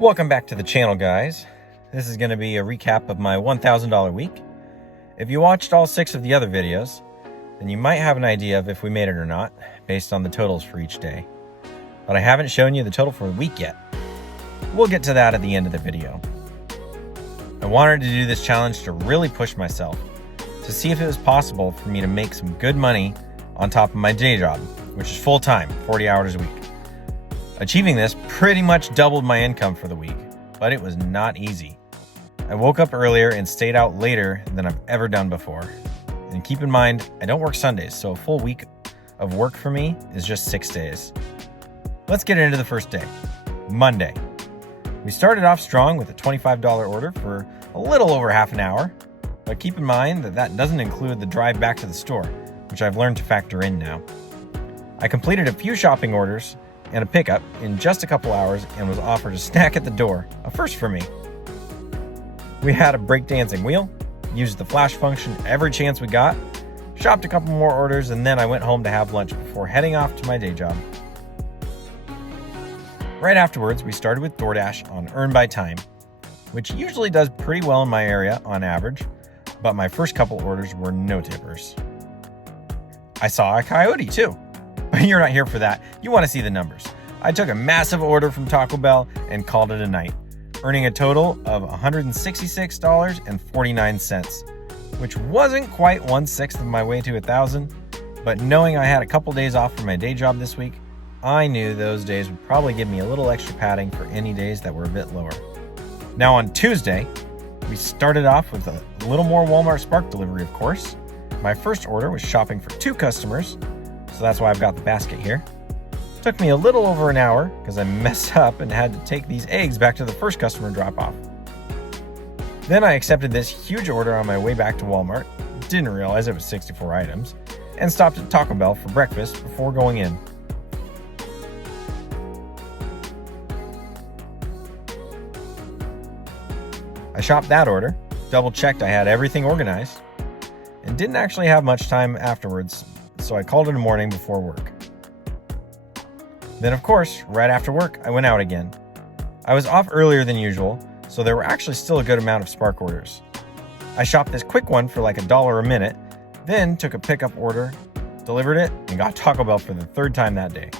Welcome back to the channel, guys. This is going to be a recap of my $1,000 week. If you watched all 6 of the other videos, then you might have an idea of if we made it or not, based on the totals for each day. But I haven't shown you the total for the week yet. We'll get to that at the end of the video. I wanted to do this challenge to really push myself, to see if it was possible for me to make some good money on top of my day job, which is full-time, 40 hours a week. Achieving this pretty much doubled my income for the week, but it was not easy. I woke up earlier and stayed out later than I've ever done before. And keep in mind, I don't work Sundays, so a full week of work for me is just 6 days. Let's get into the first day, Monday. We started off strong with a $25 order for a little over half an hour, but keep in mind that that doesn't include the drive back to the store, which I've learned to factor in now. I completed a few shopping orders and a pickup in just a couple hours and was offered a snack at the door, a first for me. We had a breakdancing wheel, used the flash function every chance we got, shopped a couple more orders, and then I went home to have lunch before heading off to my day job. Right afterwards, we started with DoorDash on Earn by Time, which usually does pretty well in my area on average, but my first couple orders were no tippers. I saw a coyote too. But you're not here for that. You want to see the numbers. I took a massive order from Taco Bell and called it a night, earning a total of $166.49, which wasn't quite 1/6 of my way to $1,000, but knowing I had a couple days off from my day job this week, I knew those days would probably give me a little extra padding for any days that were a bit lower. Now on Tuesday, we started off with a little more Walmart Spark delivery, of course. My first order was shopping for 2 customers, so that's why I've got the basket here. Took me a little over an hour because I messed up and had to take these eggs back to the first customer drop-off. Then I accepted this huge order on my way back to Walmart, didn't realize it was 64 items, and stopped at Taco Bell for breakfast before going in. I shopped that order, double-checked I had everything organized, and didn't actually have much time afterwards, so I called it a morning before work. Then, of course, right after work, I went out again. I was off earlier than usual, so there were actually still a good amount of Spark orders. I shopped this quick one for like $1 a minute, then took a pickup order, delivered it, and got Taco Bell for the 3rd time that day.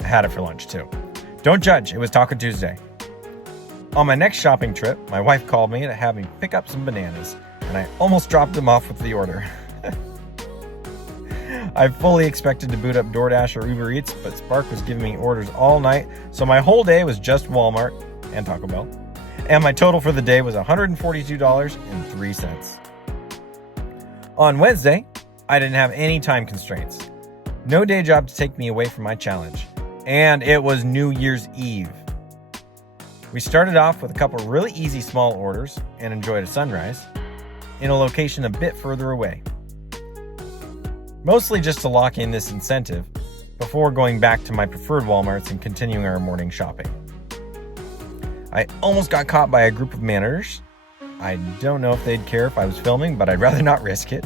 I had it for lunch too. Don't judge, it was Taco Tuesday. On my next shopping trip, my wife called me to have me pick up some bananas, and I almost dropped them off with the order. I fully expected to boot up DoorDash or Uber Eats, but Spark was giving me orders all night, so my whole day was just Walmart and Taco Bell. And my total for the day was $142.03. On Wednesday, I didn't have any time constraints. No day job to take me away from my challenge. And it was New Year's Eve. We started off with a couple really easy small orders and enjoyed a sunrise in a location a bit further away. Mostly just to lock in this incentive before going back to my preferred Walmarts and continuing our morning shopping. I almost got caught by a group of managers. I don't know if they'd care if I was filming, but I'd rather not risk it.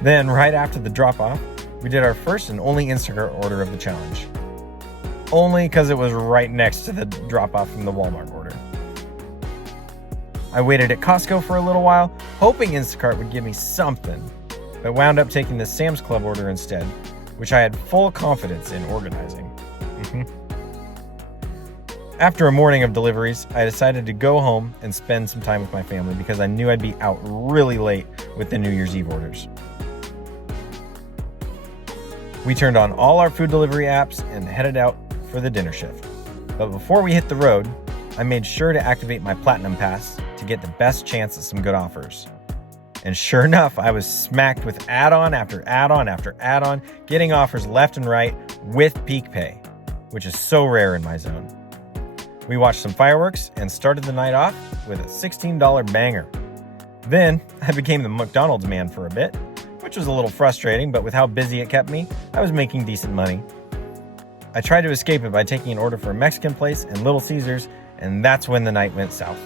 Then right after the drop-off, we did our first and only Instacart order of the challenge. Only because it was right next to the drop-off from the Walmart order. I waited at Costco for a little while, hoping Instacart would give me something, but wound up taking the Sam's Club order instead, which I had full confidence in organizing. After a morning of deliveries, I decided to go home and spend some time with my family because I knew I'd be out really late with the New Year's Eve orders. We turned on all our food delivery apps and headed out for the dinner shift. But before we hit the road, I made sure to activate my Platinum Pass to get the best chance at some good offers. And sure enough, I was smacked with add-on after add-on after add-on, getting offers left and right with peak pay, which is so rare in my zone. We watched some fireworks and started the night off with a $16 banger. Then I became the McDonald's man for a bit, which was a little frustrating, but with how busy it kept me, I was making decent money. I tried to escape it by taking an order for a Mexican place and Little Caesars, and that's when the night went south.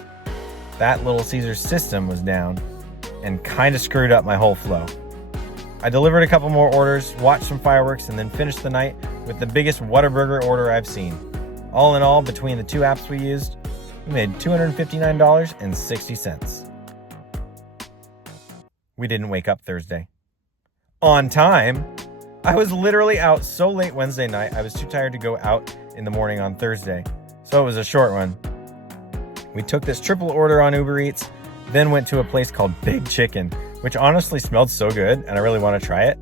That Little Caesars system was down and kind of screwed up my whole flow. I delivered a couple more orders, watched some fireworks, and then finished the night with the biggest Whataburger order I've seen. All in all, between the 2 apps we used, we made $259.60. We didn't wake up Thursday on time. I was literally out so late Wednesday night, I was too tired to go out in the morning on Thursday. So it was a short one. We took this triple order on Uber Eats, then went to a place called Big Chicken, which honestly smelled so good and I really want to try it,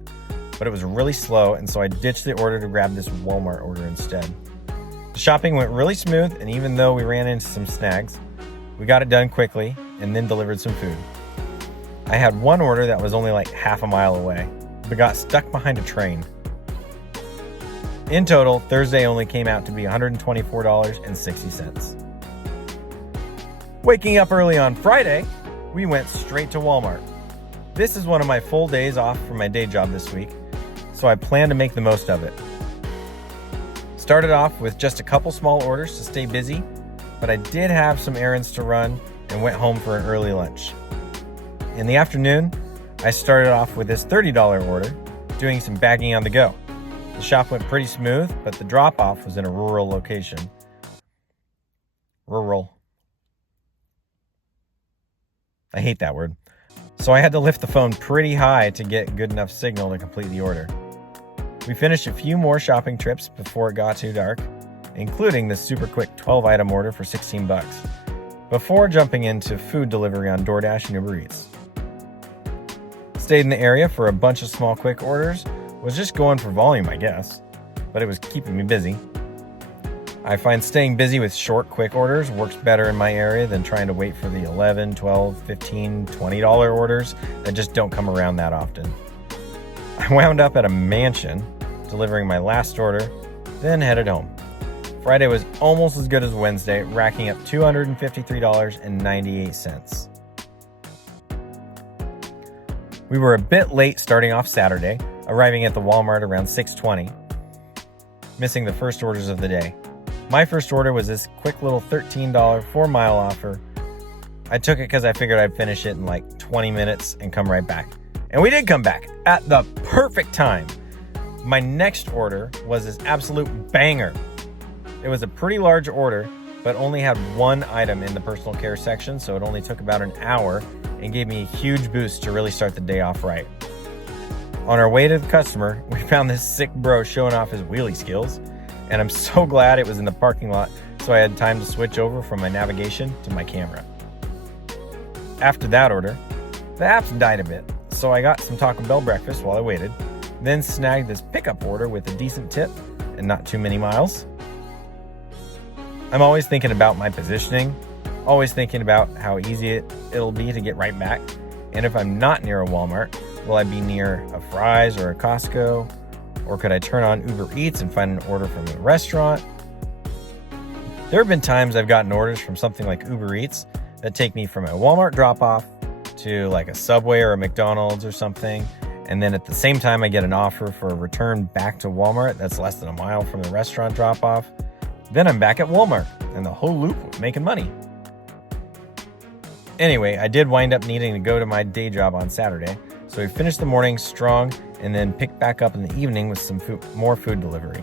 but it was really slow, and so I ditched the order to grab this Walmart order instead. The shopping went really smooth, and even though we ran into some snags, we got it done quickly and then delivered some food. I had one order that was only like half a mile away, but got stuck behind a train. In total, Thursday only came out to be $124.60. Waking up early on Friday, we went straight to Walmart. This is one of my full days off from my day job this week, so I plan to make the most of it. Started off with just a couple small orders to stay busy, but I did have some errands to run and went home for an early lunch. In the afternoon, I started off with this $30 order, doing some bagging on the go. The shop went pretty smooth, but the drop-off was in a rural location. Rural. I hate that word. So I had to lift the phone pretty high to get good enough signal to complete the order. We finished a few more shopping trips before it got too dark, including this super quick 12-item order for $16, before jumping into food delivery on DoorDash and Uber Eats. Stayed in the area for a bunch of small quick orders, was just going for volume, I guess, but it was keeping me busy. I find staying busy with short quick orders works better in my area than trying to wait for the $11, $12, $15, $20 orders that just don't come around that often. I wound up at a mansion, delivering my last order, then headed home. Friday was almost as good as Wednesday, racking up $253.98. We were a bit late starting off Saturday, arriving at the Walmart around 6:20, missing the first orders of the day. My first order was this quick little $13 4-mile offer. I took it because I figured I'd finish it in like 20 minutes and come right back. And we did come back at the perfect time. My next order was this absolute banger. It was a pretty large order, but only had one item in the personal care section, so it only took about an hour and gave me a huge boost to really start the day off right. On our way to the customer, we found this sick bro showing off his wheelie skills, and I'm so glad it was in the parking lot so I had time to switch over from my navigation to my camera. After that order, the apps died a bit, so I got some Taco Bell breakfast while I waited, then snagged this pickup order with a decent tip and not too many miles. I'm always thinking about my positioning, always thinking about how easy it'll be to get right back, and if I'm not near a Walmart, will I be near a Fry's or a Costco? Or could I turn on Uber Eats and find an order from a restaurant? There have been times I've gotten orders from something like Uber Eats that take me from a Walmart drop-off to like a Subway or a McDonald's or something, and then at the same time I get an offer for a return back to Walmart that's less than a mile from the restaurant drop-off. Then I'm back at Walmart, and the whole loop was making money. Anyway, I did wind up needing to go to my day job on Saturday, so we finished the morning strong and then picked back up in the evening with some more food delivery.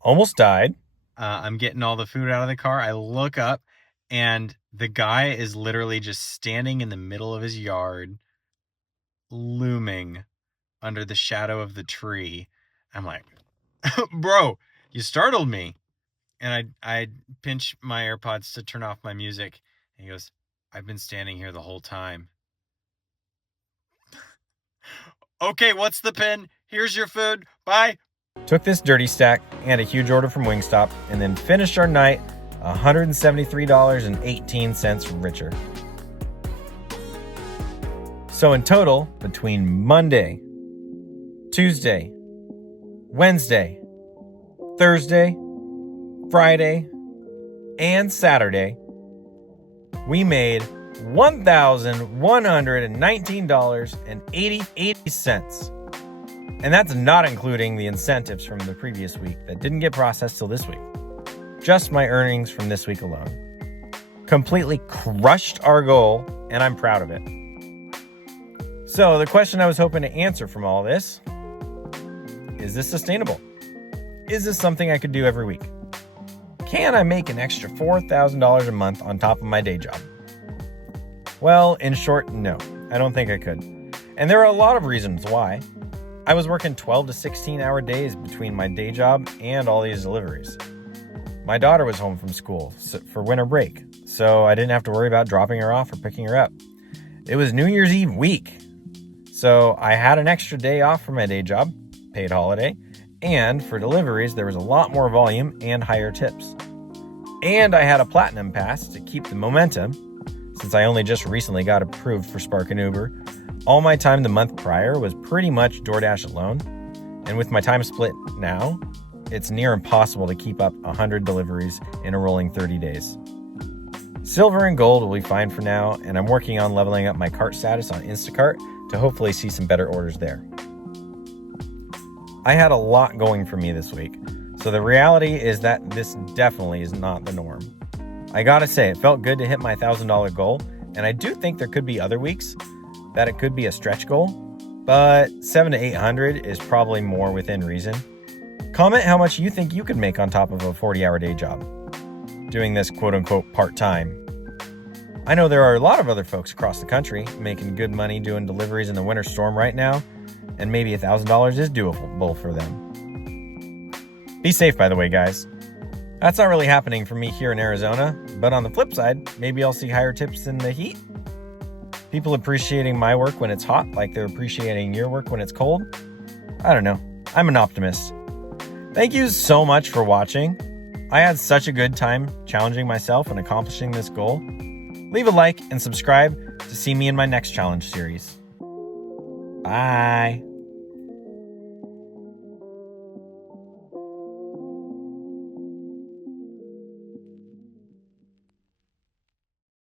Almost died. I'm getting all the food out of the car. I look up, and the guy is literally just standing in the middle of his yard, looming under the shadow of the tree. I'm like, bro, you startled me. And I pinch my AirPods to turn off my music. And he goes, I've been standing here the whole time. Okay, what's the pin? Here's your food. Bye. Took this dirty stack and a huge order from Wingstop and then finished our night $173.18 richer. So in total, between Monday, Tuesday, Wednesday, Thursday, Friday, and Saturday, we made $1,119.80. And that's not including the incentives from the previous week that didn't get processed till this week. Just my earnings from this week alone. Completely crushed our goal, and I'm proud of it. So the question I was hoping to answer from all this, is this sustainable? Is this something I could do every week? can I make an extra $4,000 a month on top of my day job? Well, in short, no, I don't think I could. And there are a lot of reasons why. I was working 12 to 16-hour days between my day job and all these deliveries. My daughter was home from school for winter break, so I didn't have to worry about dropping her off or picking her up. It was New Year's Eve week, so I had an extra day off from my day job, paid holiday, and for deliveries, there was a lot more volume and higher tips. And I had a platinum pass to keep the momentum, since I only just recently got approved for Spark and Uber. All my time the month prior was pretty much DoorDash alone, and with my time split now, it's near impossible to keep up 100 deliveries in a rolling 30 days. Silver and gold will be fine for now, and I'm working on leveling up my cart status on Instacart to hopefully see some better orders there. I had a lot going for me this week, so the reality is that this definitely is not the norm. I gotta say, it felt good to hit my $1,000 goal, and I do think there could be other weeks that it could be a stretch goal, but 700 to 800 is probably more within reason. Comment how much you think you could make on top of a 40-hour day job, doing this quote-unquote part-time. I know there are a lot of other folks across the country making good money doing deliveries in the winter storm right now, and maybe $1,000 is doable for them. Be safe, by the way, guys. That's not really happening for me here in Arizona, but on the flip side, maybe I'll see higher tips in the heat. People appreciating my work when it's hot like they're appreciating your work when it's cold. I don't know. I'm an optimist. Thank you so much for watching. I had such a good time challenging myself and accomplishing this goal. Leave a like and subscribe to see me in my next challenge series. Bye.